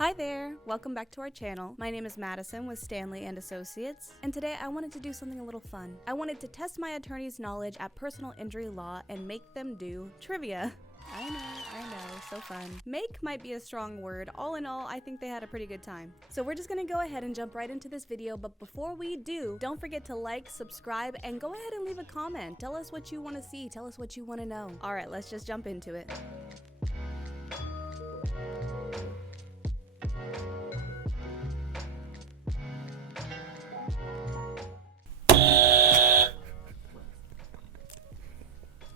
Hi there, welcome back to our channel. My name is Madison with Stanley and Associates, and today I wanted to do something a little fun. I wanted to test my attorney's knowledge at personal injury law and make them do trivia. I know, so fun. Make might be a strong word. All in all, I think they had a pretty good time. So we're just gonna go ahead and jump right into this video, but before we do, don't forget to like, subscribe, and go ahead and leave a comment. Tell us what you want to see, tell us what you want to know. Alright, let's just jump into it.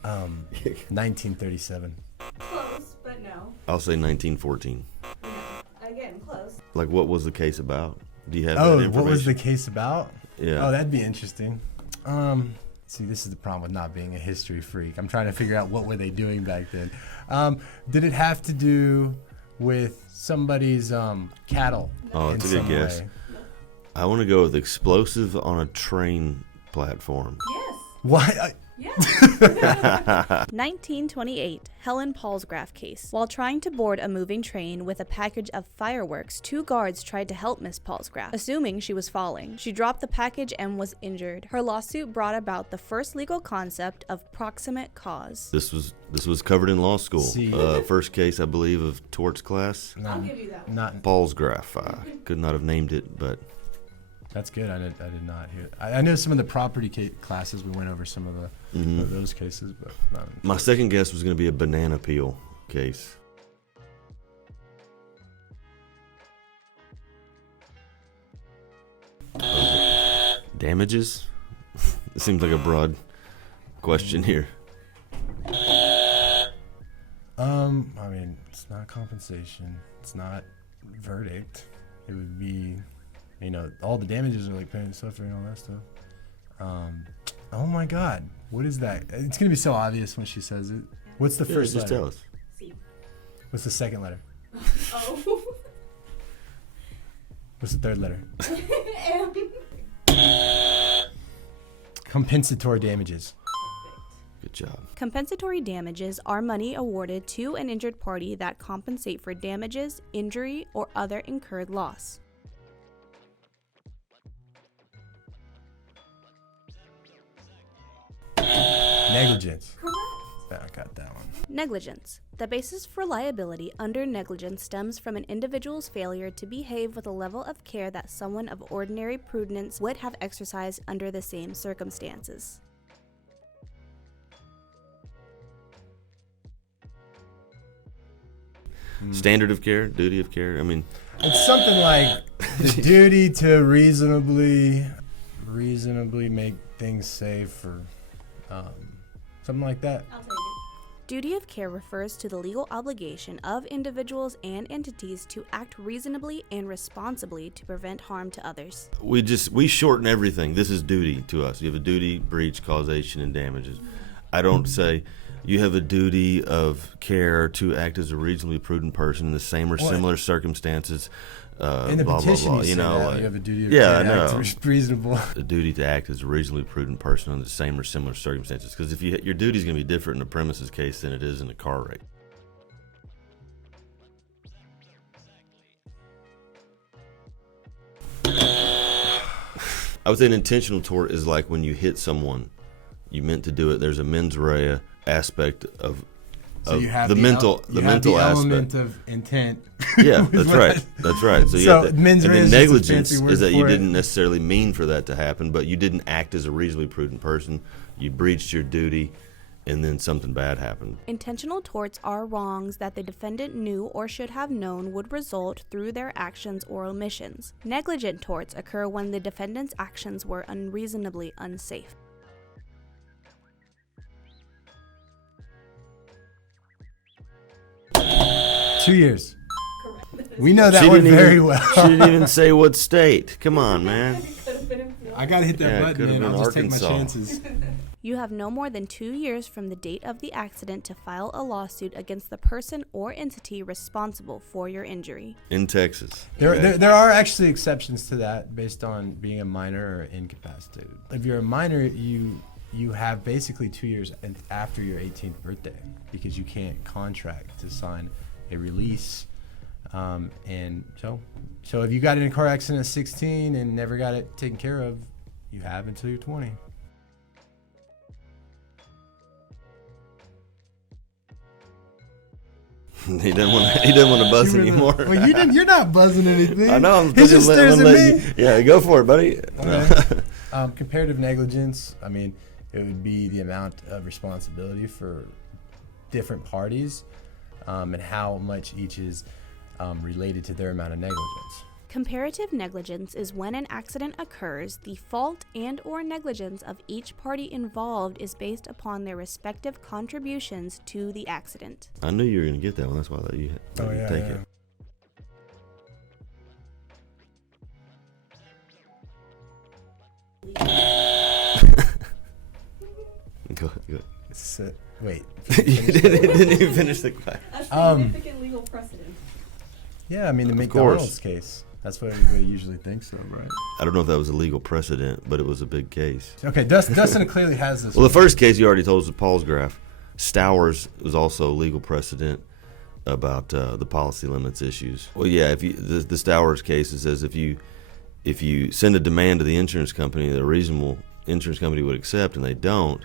Um, 1937. Close, but no. I'll say 1914. No. Again, close. Like, what was the case about? Do you have that Oh, information? what was the case about? Yeah. Oh, that'd be interesting. See, this is the problem with not being a history freak. I'm trying to figure out what were they doing back then. Did it have to do with somebody's cattle? Oh, that's a good guess. Way? I want to go with explosive on a train platform. Yes. What? Yes. 1928, Helen Palsgraf case. While trying to board a moving train with a package of fireworks, two guards tried to help Miss Palsgraf, assuming she was falling. She dropped the package and was injured. Her lawsuit brought about the first legal concept of proximate cause. This was covered in law school. See. First case, I believe, of torts class. No, I'll give you that one. not. Palsgraf. I could not have named it, but That's good. I did not hear. I know some of the property classes. We went over some of those cases, but not. my second guess was going to be a banana peel case. Damages? It seems like a broad question here. I mean, it's not compensation. It's not verdict. It would be, all the damages are like pain and suffering and all that stuff. Oh my God, what is that? It's gonna be so obvious when she says it. What's the first just letter? tell us. C. What's the second letter? Oh. What's the third letter? M. Compensatory damages. Good job. Compensatory damages are money awarded to an injured party that compensate for damages, injury, or other incurred loss. Negligence. Correct. I got that one. Negligence. The basis for liability under negligence stems from an individual's failure to behave with a level of care that someone of ordinary prudence would have exercised under the same circumstances. Standard of care, duty of care. I mean, It's something like the duty to reasonably make things safe, or something like that. I'll take it. Duty of care refers to the legal obligation of individuals and entities to act reasonably and responsibly to prevent harm to others. we shorten everything. This is duty to us. You have a duty, breach, causation, and damages. I don't say you have a duty of care to act as a reasonably prudent person in the same or similar circumstances. In the blah, petition, blah, blah. you say that Like, you have a duty of yeah, I care to know. act reasonable. A duty to act as a reasonably prudent person under the same or similar circumstances. Because if your duty is going to be different in a premises case than it is in a car wreck. I would say an intentional tort is like when you hit someone, you meant to do it. There's a mens rea aspect of So you have the mental mental element aspect. of intent. Yeah, that's right. That's right. So, So and mens rea then is just a negligence fancy word is that you for it. didn't necessarily mean for that to happen, but you didn't act as a reasonably prudent person. You breached your duty, and then something bad happened. Intentional torts are wrongs that the defendant knew or should have known would result through their actions or omissions. Negligent torts occur when the defendant's actions were unreasonably unsafe. Two years. Correct. We know that one very well. She didn't even say what state. Come on, man. I gotta hit that Yeah, it button, could've man. been I'll just take my Arkansas. chances. You have no more than 2 years from the date of the accident to file a lawsuit against the person or entity responsible for your injury. In Texas. There are actually exceptions to that based on being a minor or incapacitated. If you're a minor, you have basically 2 years after your 18th birthday because you can't contract to sign a release And so if you got in a car accident at 16 and never got it taken care of, you have until you're 20. He doesn't want to buzz anymore. Well, you're not buzzing anything. I know. I'm He just stares at me. Yeah, go for it, buddy. Okay. Comparative negligence, I mean, it would be the amount of responsibility for different parties and how much each is related to their amount of negligence. Comparative negligence is when an accident occurs, the fault and or negligence of each party involved is based upon their respective contributions to the accident. I knew you were going to get that one. That's why I let you take it. Go. Wait. You didn't even finish the question. A significant legal precedent. Yeah, I mean, the Of McDonald's course. case. That's what everybody usually thinks of, right? I don't know if that was a legal precedent, but it was a big case. Okay, Dustin clearly has this. Well, the first case you already told us was Paul's graph. Stowers was also a legal precedent about the policy limits issues. Well, yeah, if you the Stowers case, it says if you send a demand to the insurance company that a reasonable insurance company would accept and they don't,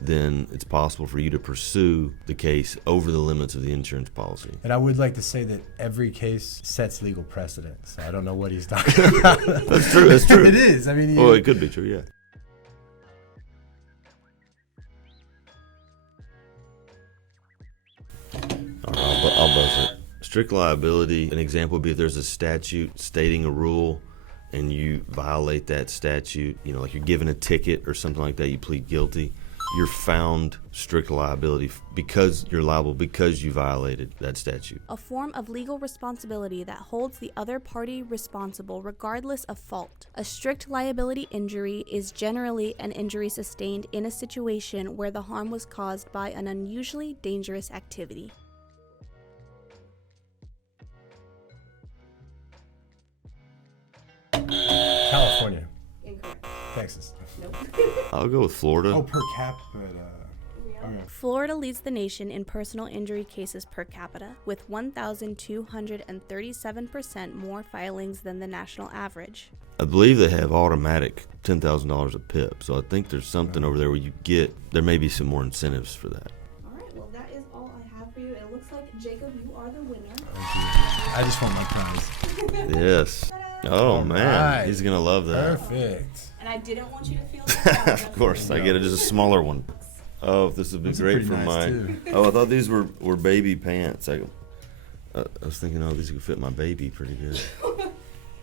then it's possible for you to pursue the case over the limits of the insurance policy. And I would like to say that every case sets legal precedent, so I don't know what he's talking about. That's true. That's true. It is. I mean, Well, it could be true. Yeah. All right, I'll buzz it. Strict liability. An example would be if there's a statute stating a rule and you violate that statute. You know, like you're given a ticket or something like that. You plead guilty. You're found strict liability because you're liable because you violated that statute. A form of legal responsibility that holds the other party responsible regardless of fault. A strict liability injury is generally an injury sustained in a situation where the harm was caused by an unusually dangerous activity. California. Incorrect. Texas. Nope. I'll go with Florida. Oh, per capita. Okay. Florida leads the nation in personal injury cases per capita, with 1,237% more filings than the national average. I believe they have automatic $10,000 a PIP, so I think there's something over there where there may be some more incentives for that. All right, well, that is all I have for you. It looks like, Jacob, you are the winner. Thank you. I just want my prize. Yes. Oh, man. right. He's going to love that. Perfect. And I didn't want you to feel that. Of course. I get it. Just a smaller one. Oh, this would be Those are great pretty for nice, my... too. Oh, I thought these were baby pants. I was thinking, oh, these could fit my baby pretty good.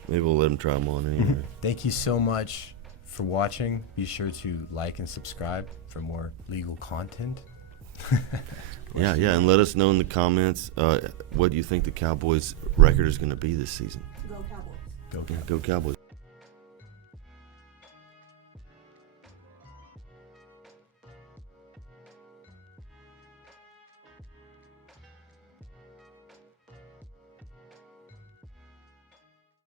Maybe we'll let him try them on anyway. Thank you so much for watching. Be sure to like and subscribe for more legal content. Yeah, and let us know in the comments what you think the Cowboys' record is going to be this season. Go Cowboys. Go. Go Cowboys.